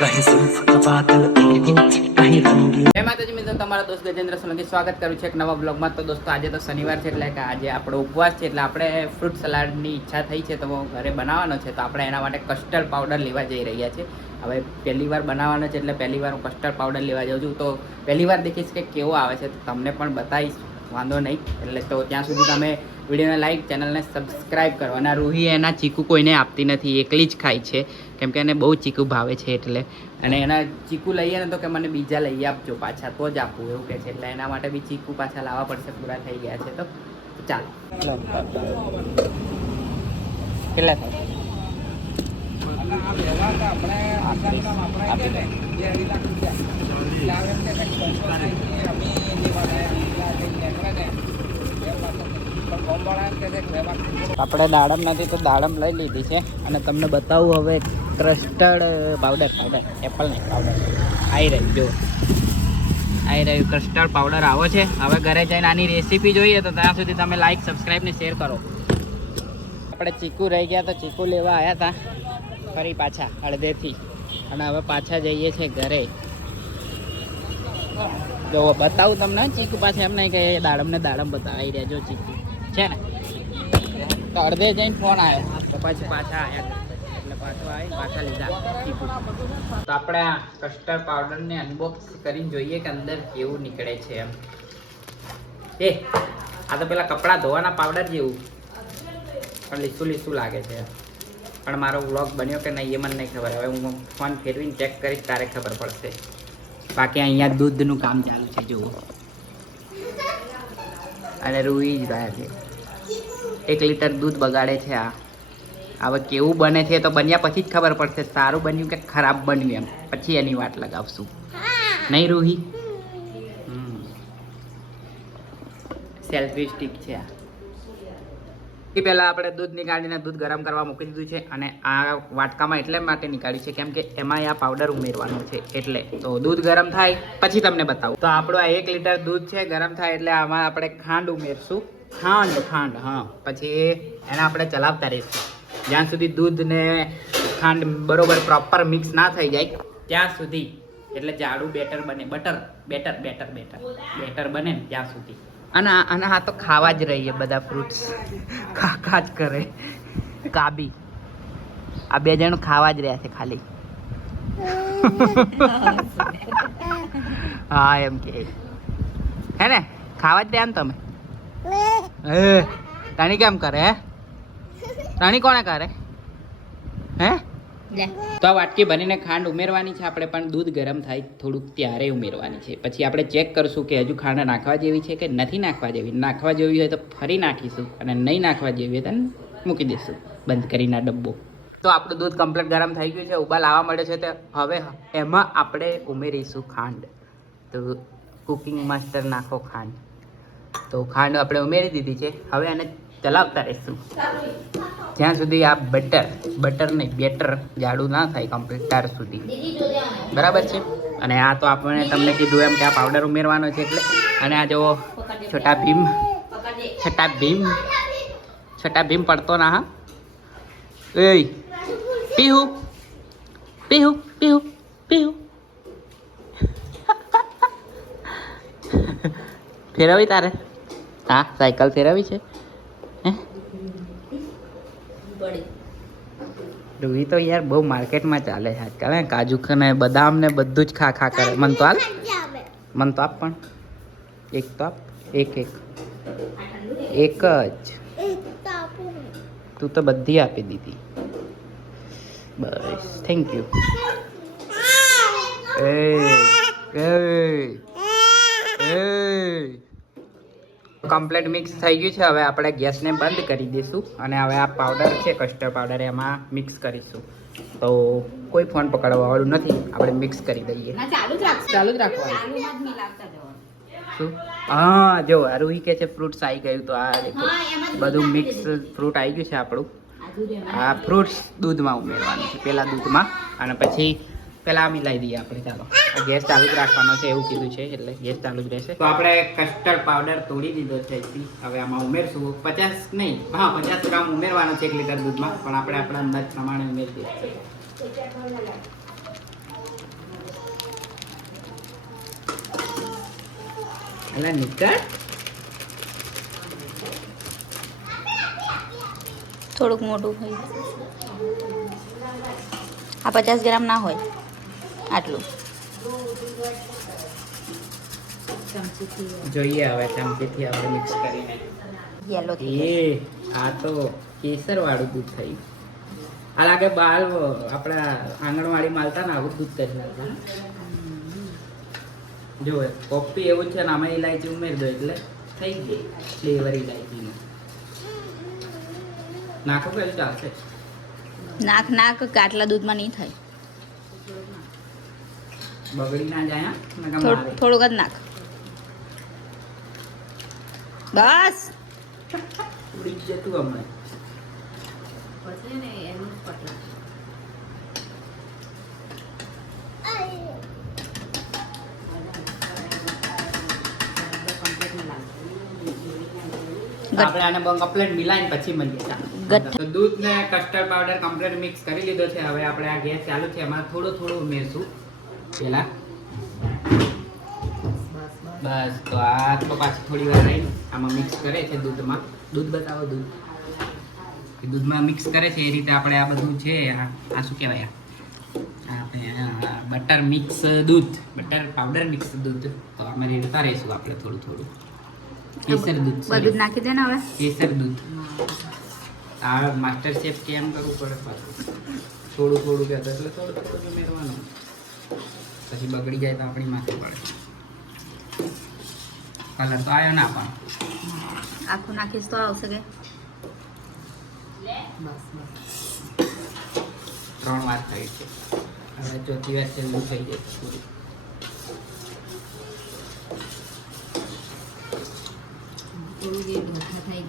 कहीं जुल्फ का बादल कहीं रंगी। જય માતાજી મિત્રો, તમારા દોસ્ત ગજેન્દ્ર સોલંકી સ્વાગત કરું છું એક નવા બ્લોગમાં। તો દોસ્તો આજે તો શનિવાર છે એટલે કે આજે આપણો ઉપવાસ છે એટલે આપણે ફ્રૂટ સલાડની ઈચ્છા થઈ છે તો ઘરે બનાવવાનો છે, તો આપણે એના માટે કસ્ટર્ડ પાવડર લેવા જઈ રહ્યા છે। હવે પહેલી વાર બનાવવાનો છે એટલે પહેલી વાર હું કસ્ટર્ડ પાવડર લેવા જાઉં છું, તો પહેલી વાર દેખીશ કે કેવો આવે છે તો તમને પણ બતાવીશ, વાંધો નહીં। એટલે તો ત્યાં સુધી તમે વિડીયોને લાઈક, ચેનલને સબસ્ક્રાઈબ કરો। અને રૂહી એના ચીકુ કોઈને આપતી નથી, એકલી જ ખાય છે કેમ કે એને બહુ ચીકુ ભાવે છે એટલે। અને એના ચીકુ લઈએ ને તો કે મને બીજા લઈ આપજો પાછા તો જ આપું એવું કહે છે, એટલે એના માટે બી ચીકુ પાછા લાવવા પડશે, પૂરા થઈ ગયા છે। તો ચાલો કેટલા થાય? આપણે દાડમ નથી તો દાડમ લઈ લીધી છે અને તમને બતાવું હવે કસ્ટર્ડ પાવડર એપલ નહીં પાવડર આવી રહ્યું, જો આવી રહ્યું કસ્ટર્ડ પાવડર આવો છે। હવે ઘરે જઈને આની રેસીપી જોઈએ તો ત્યાં સુધી તમે લાઈક, સબસ્ક્રાઈબ ને શેર કરો। આપણે ચીકુ રહી ગયા તો ચીકુ લેવા આવ્યા હતા ફરી પાછા અડધેથી, અને હવે પાછા જઈએ છીએ ઘરે। જો બતાવું તમને ચીકુ પાછા, એમ નહીં કે દાડમ ને દાડમ બતાવી રહ્યા, જો ચીકુ છે ને તો અડધે જઈને ફોન આવ્યો તો પછી પાછા આવ્યા એટલે પાછો આવી પાછા લીધા ચીકુ। તો આપણે આ કસ્ટર્ડ પાવડરને અનબોક્સ કરીને જોઈએ કે અંદર કેવું નીકળે છે એમ। એ આ તો પેલા કપડાં ધોવાના પાવડર જેવું પણ લીસું લીસું લાગે છે, પણ મારો વ્લોગ બન્યો કે નહીં એ મને નહીં ખબર, હવે હું ફોન ફેરવીને ચેક કરીશ તારે ખબર પડશે। બાકી અહીંયા દૂધનું કામ ચાલુ છે જુઓ, અને રૂઈ જ રહ્યા છે, 1 લીટર દૂધ બગાડે છે આ। હવે કેવું બને છે તો બન્યા પછી જ ખબર પડશે, સારું બન્યું કે ખરાબ બન્યું એમ, પછી એની વાટ લગાવશું, નહીં રૂહી? સેલ્ફી સ્ટિક છે આ। એ પહેલાં આપણે દૂધ નીકાળીને દૂધ ગરમ કરવા મૂકી દીધું છે, અને આ વાટકામાં એટલે માટે નીકાળ્યું છે કેમ કે એમાં આ પાવડર ઉમેરવાનો છે એટલે। તો દૂધ ગરમ થાય પછી તમને બતાવું। તો આપણું આ 1 લીટર દૂધ છે, ગરમ થાય એટલે આમાં આપણે ખાંડ ઉમેરશું, ખાંડ હા, પછી એને આપણે ચલાવતા રહીશું જ્યાં સુધી દૂધ ને ખાંડ બરોબર પ્રોપર મિક્સ ના થઈ જાય ત્યાં સુધી, એટલે જાડું બેટર બને, બેટર બને ને ત્યાં સુધી। અને હા તો ખાવા જ રહીએ બધા ફ્રૂટ્સ, ખા જ કરે કાબી, આ 2 જણ ખાવા જ રહ્યા છે ખાલી। હા એમ કે હે ને, ખાવા જ રહ્યા ને તમે? રાણી કેમ કરે? હે રાણી કોને કરે? હે તો આ વાટકી ભરીને ખાંડ ઉમેરવાની છે આપણે, પણ દૂધ ગરમ થાય થોડુંક ત્યારે ઉમેરવાની છે। પછી આપણે ચેક કરશું કે હજુ ખાંડ નાખવા જેવી છે કે નથી નાખવા જેવી। નાખવા જેવી હોય તો ફરી નાખીશું, અને નહીં નાખવા જેવી હોય તો મૂકી દઈશું બંધ કરીને ડબ્બો। તો આપણું દૂધ કમ્પ્લીટ ગરમ થઈ ગયું છે, ઉબાલ આવવા મળે છે, તો હવે એમાં આપણે ઉમેરીશું ખાંડ। તો કુકિંગ માસ્ટર નાખો ખાંડ, તો ખાંડ આપણે ઉમેરી દીધી છે। હવે એને ચલાવતા રહીશું જ્યાં સુધી આ બટર નહીં બેટર જાડું ના થાય કમ્પ્લીટ ત્યાર સુધી, બરાબર છે। અને આ તો આપણે તમને કીધું એમ કે આ પાવડર ઉમેરવાનો છે એટલે। અને આ જો છોટા ભીમ પડતો ના, હા એ પીહુ ફેરવી તારે? હા સાયકલ ફેરવી છે હે? રૂહી તો યાર બહુ માર્કેટમાં ચાલે છે આજકાલ, કાજુ ને બદામ ને બધું જ ખા કરે। મન તો આપ પણ એક તો આપ, એક જ, તું તો બધી આપી દીધી, બસ થેન્ક યુ। કમ્પ્લીટ મિક્સ થઈ ગયું છે, હવે આપણે ગેસને બંધ કરી દઈશું, અને હવે આ પાવડર છે કસ્ટર્ડ પાવડર એમાં મિક્સ કરીશું। તો કોઈ ફોન પકડવા વાળું નથી, આપણે મિક્સ કરી દઈએ, ચાલુ જ રાખવાનું। શું? હા જો રૂહી કે છે ફ્રૂટ્સ આવી ગયું, તો આ દેખો બધું મિક્સ ફ્રૂટ આવી ગયું છે આપણું। આ ફ્રૂટ્સ દૂધમાં ઉમેરવાનું છે, પહેલાં દૂધમાં, અને પછી પહેલાં મિલાવી દઈએ આપણે। ચાલો ગેસ ચાલુ જ રાખવાનો છે એવું કીધું છે એટલે ગેસ ચાલુ જ રહેશે। તો આપણે કસ્ટર્ડ પાવડર તોડી દીધો છે, હવે આમાં ઉમેરશું 50 નહીં, હા 50 ગ્રામ ઉમેરવાનો છે 1 લીટર દૂધમાં, પણ આપણે આપણા અંદાજ પ્રમાણે ઉમેરી દઈશું। અલા નીકળ. થોડુંક મોટું હોય. આ 50 ગ્રામ ના હોય આટલું. જોઈએ હવે ચમચીથી આપણે મિક્સ કરીને. યેલો એ આ તો કેસર વાળું દૂધ થયું. આ લાગે બાલ આપણા આંગણવાડી માલતા ને આવું દૂધ કરી નાખતા. જો કોફી એવું છે ને આમાં ઇલાયચી ઉમેરી દો એટલે થઈ ગઈ ફ્લેવર ઇલાયચીનું. નાખો કે ચાલશે? નાક આટલા દૂધમાં નહીં થાય. બગડી ના જાય. થોડુંક જ નાખ બસ. ઉડી જતું હમણાં. આપણે આને કમ્પ્લીટ મિલાઈને પછી મળીએ. તો દૂધ ને કસ્ટર્ડ પાવડર કમ્પ્લીટ મિક્સ કરી લીધો છે. હવે આપણે આ ગેસ ચાલુ છે એમાં થોડું ઉમેરશું પેલા. બસ તો આ તો પાછી થોડી વાર રહી આમાં મિક્સ કરે છે દૂધમાં. દૂધ બતાવો. દૂધમાં મિક્સ કરે છે એ રીતે આપણે આ બધું છે. આ શું કહેવાય? બટર મિક્સ દૂધ, બટર પાવડર મિક્સ દૂધ. તો આમાં રેડતા રહીશું આપણે થોડું. કેસર દૂધ બધું નાખી દે ને હવે. કેસર દૂધ. આ માસ્ટર શેફ કેમ કરવું પડે પાછું. થોડું કહેતો એટલે થોડું ઉમેરવાનું. પછી બગડી જાય તો આપણી માથે પડે. કલર તો આવ્યો ના પણ આખું નાખીશ તો આવશે કે? 3 વાર થઈ છે. હવે ચોથી વાર છેલ્લું થઈ જાય પૂરું.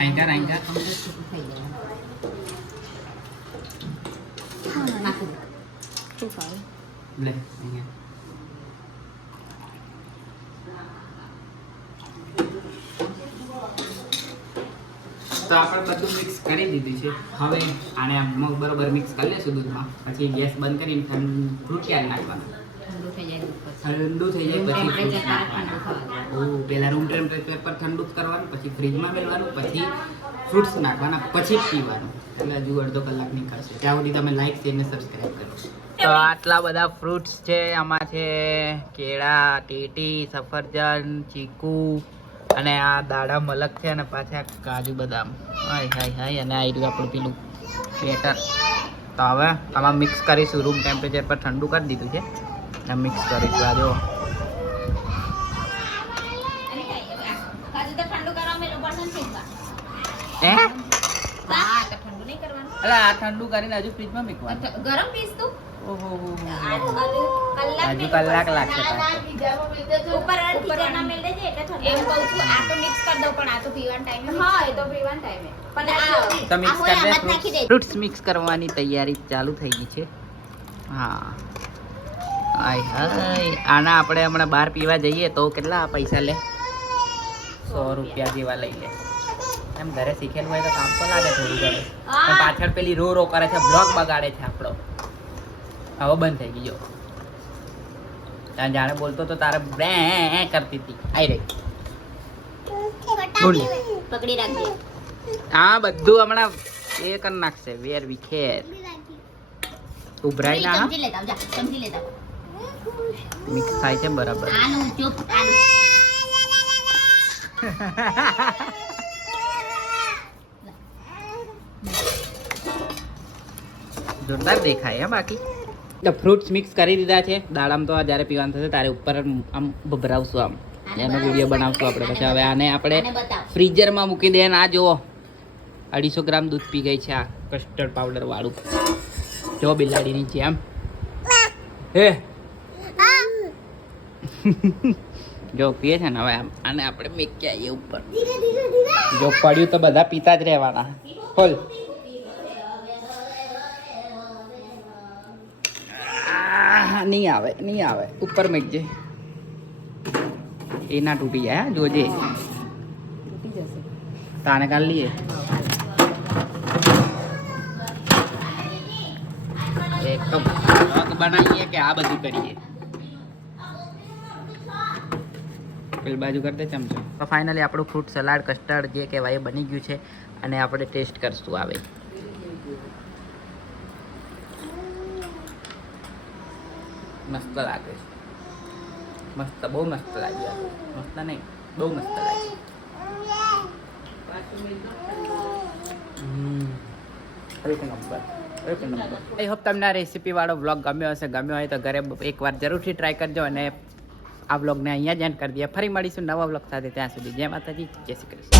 આંકા લે અહીંયા. તો આપણે બધું મિક્સ કરી દીધું છે. હવે આને બરોબર મિક્સ કરી લેશું દૂધમાં. પછી ગેસ બંધ કરીને ફ્રૂટ ક્યારે નાખવાનું? ઠંડુ થઈ જાય પછી ફ્રૂટ નાખવાના. પહેલાં રૂમ ટેમ્પરેચર પર ઠંડુ કરવાનું, પછી ફ્રીજમાં મેળવાનું, પછી ફ્રૂટ્સ નાખવાના, પછી પીવાનું. એટલે હજુ અડધો કલાક નીકળશે. ત્યાં સુધી તમે લાઈક શેર ને સબસ્ક્રાઈબ કરો. તો આટલા બધા ફ્રૂટ્સ છે. આમાં છે કેળા, ટેટી, સફરજન, ચીકુ અને આ દાડમ અલગ છે અને પાછા કાજુ બદામ. હાય અને આ રહ્યું આપણું પેલું બેટર. તો હવે આમાં મિક્સ કરીશું. રૂમ ટેમ્પરેચર પર ઠંડુ કરી દીધું છે. મિક્સ કરીશું. આ જો અલા આ ઠંડુ કરીને હજુ ફ્રીજમાં મૂકવાનું. ગરમ પીસ તું. ઓહો હજુ કલાક લાગશે. ઉપર ના મેલ દેજે એટલે એમ કહું છું. આ તો મિક્સ કરી દઉં પણ આ તો પીવાના ટાઈમે. હા એ તો પીવાના ટાઈમે. પણ તો મિક્સ કરી દે. ફ્રૂટ્સ મિક્સ કરવાની તૈયારી ચાલુ થઈ ગઈ છે. હા હાય આના આપણે હમણાં બહાર પીવા જઈએ તો કેટલા પૈસા લે? 100 રૂપિયા જેવા લઈ લે. એમ ઘરે શીખેલું હોય તો કામ તો લાગે થોડું ઘરે. પણ પાછળ પેલી રો કરે છે, બ્લોગ બગાડે છે આપણો. હવે બંધ થઈ ગયો. ત્યાં જાણે બોલતો તો તારે બ્રે કરતી હતી. આઈ રહી પકડી રાખજે. હા બધું હમણાં એ કરી નાખશે. વેર વિખેર ઉભરાઈ ના. ચમચી લેતા જા, ચમચી લેતા. મિક્સ થાય છે બરાબર. આનું ચૂપ જોરદાર દેખાય હે. બાકી તો ફ્રૂટ્સ મિક્સ કરી દીધા છે. દાડમ તો જ્યારે પીવાનું થશે ત્યારે ઉપર આમ ભભરાવશું. આમ એનો વિડીયો બનાવશું આપણે. પછી હવે આને આપણે ફ્રીઝરમાં મૂકી દે. આ જુઓ 250 ગ્રામ દૂધ પી ગઈ છે આ કસ્ટર્ડ પાવડર વાળું. જો બિલાડીની જેમ. હે જો પીએ છે ને. હવે આને આપણે મેકી આવીએ ઉપર. જો પડ્યું તો બધા પીતા જ રહેવાના. ખોલ. નહીં આવે ઉપર મેકજે. એ ના તૂટી જાય. જોજે તાને કાઢ લઈએ. એક તો બનાવીએ કે આ બધું કરીએ. પેલી બાજુ કરી દે ચમચો. તો ફાઇનલી આપણું ફ્રૂટ સલાડ કસ્ટર્ડ જે કહેવાય એ બની ગયું છે અને આપણે ટેસ્ટ કરશું આવે. મસ્ત લાગે છે, મસ્ત, બહુ મસ્ત લાગ્યું. મસ્ત નહીં, બહુ મસ્ત લાગ્યું. આઈ હોપ તમને આ રેસીપી વાળો વ્લોગ ગમ્યો હશે. ગમ્યો હોય તો ઘરે એકવાર જરૂરથી ટ્રાય કરજો અને આ વ્લોગને અહીંયા જ એન્ડ કરી દઈએ. ફરી મળીશું નવા વ્લોગ સાથે. ત્યાં સુધી જય માતાજી, જય શ્રી કૃષ્ણ.